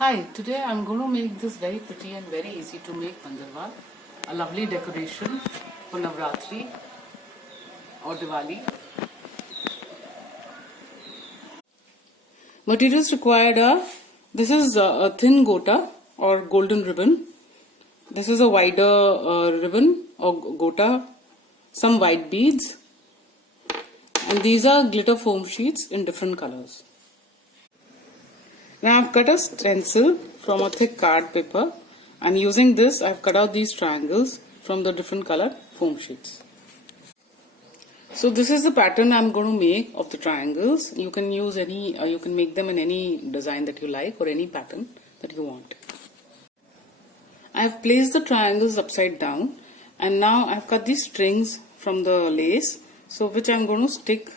Hi, today I'm going to make this very pretty and very easy to make Bandarwal, a lovely decoration for Navratri or Diwali. Materials required are, this is a thin gota or golden ribbon. This is a wider ribbon or gota, some white beads, and these are glitter foam sheets in different colors. Now I've cut a stencil from a thick card paper, and using this I've cut out these triangles from the different colored foam sheets. So this is the pattern I'm going to make of the triangles. You can use any, you can make them in any design that you like or any pattern that you want. I've placed the triangles upside down, and now I've cut these strings from the lace, so which I'm going to stick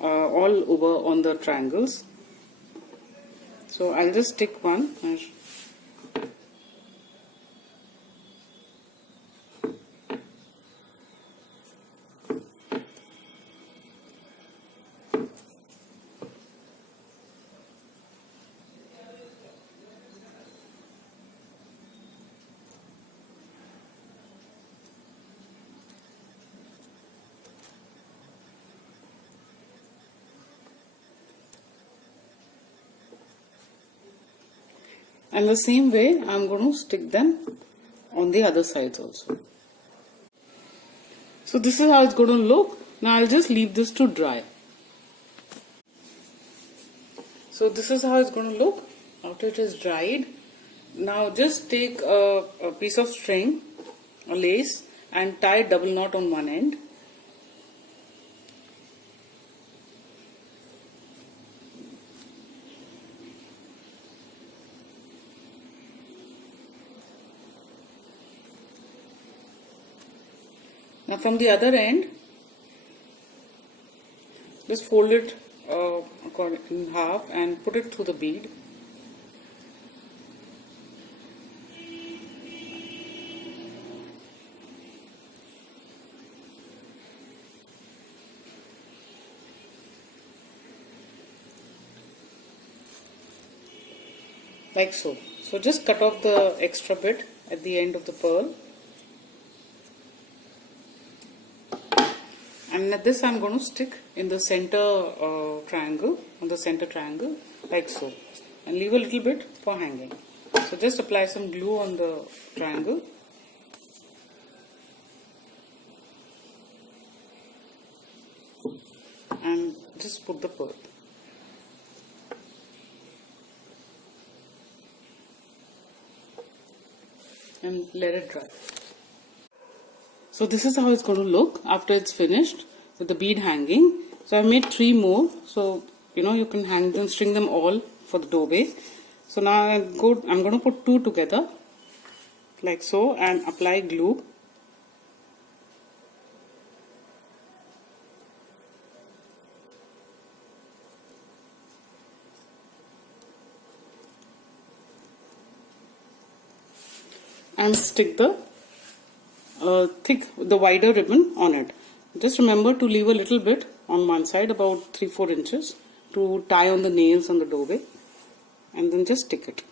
all over on the triangles. So I'll just stick one. And the same way I'm going to stick them on the other sides also. So this is how it's going to look. Now I'll just leave this to dry. So this is how it's going to look after it is dried. Now just take a piece of string, a lace, and tie a double knot on one end. Now from the other end, just fold it in half and put it through the bead. Like so. So just cut off the extra bit at the end of the pearl. And this I'm going to stick in the center triangle, on the center triangle, like so, and leave a little bit for hanging. So just apply some glue on the triangle. And just put the pearl. And let it dry. So this is how it's going to look after it's finished with the bead hanging. So I made 3 more. So you can hang them, string them all for the doorway. So now I'm going to put 2 together like so and apply glue. And stick the the wider ribbon on it. Just remember to leave a little bit on one side, about 3-4 inches, to tie on the nails on the doorway, and then just stick it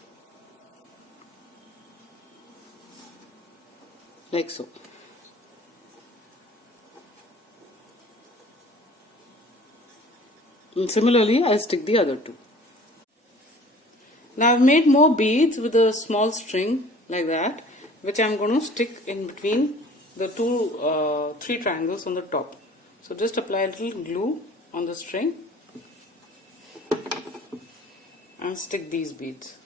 like so. And similarly I'll stick the other 2. Now I've made more beads with a small string like that, which I'm going to stick in between the 3 triangles on the top. So just apply a little glue on the string and stick these beads.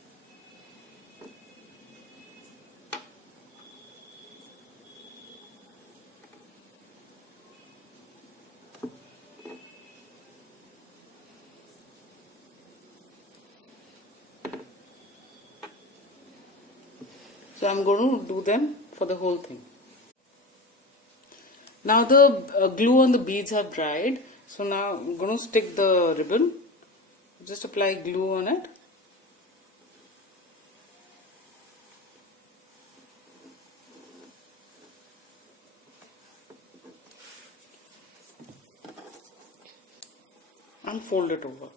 So I'm going to do them for the whole thing. Now the glue on the beads have dried. So now I'm going to stick the ribbon. Just apply glue on it. And fold it over.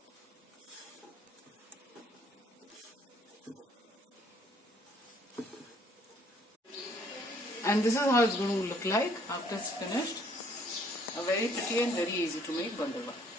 And this is how it's going to look like after it's finished. A very pretty and very easy to make Bandarwal.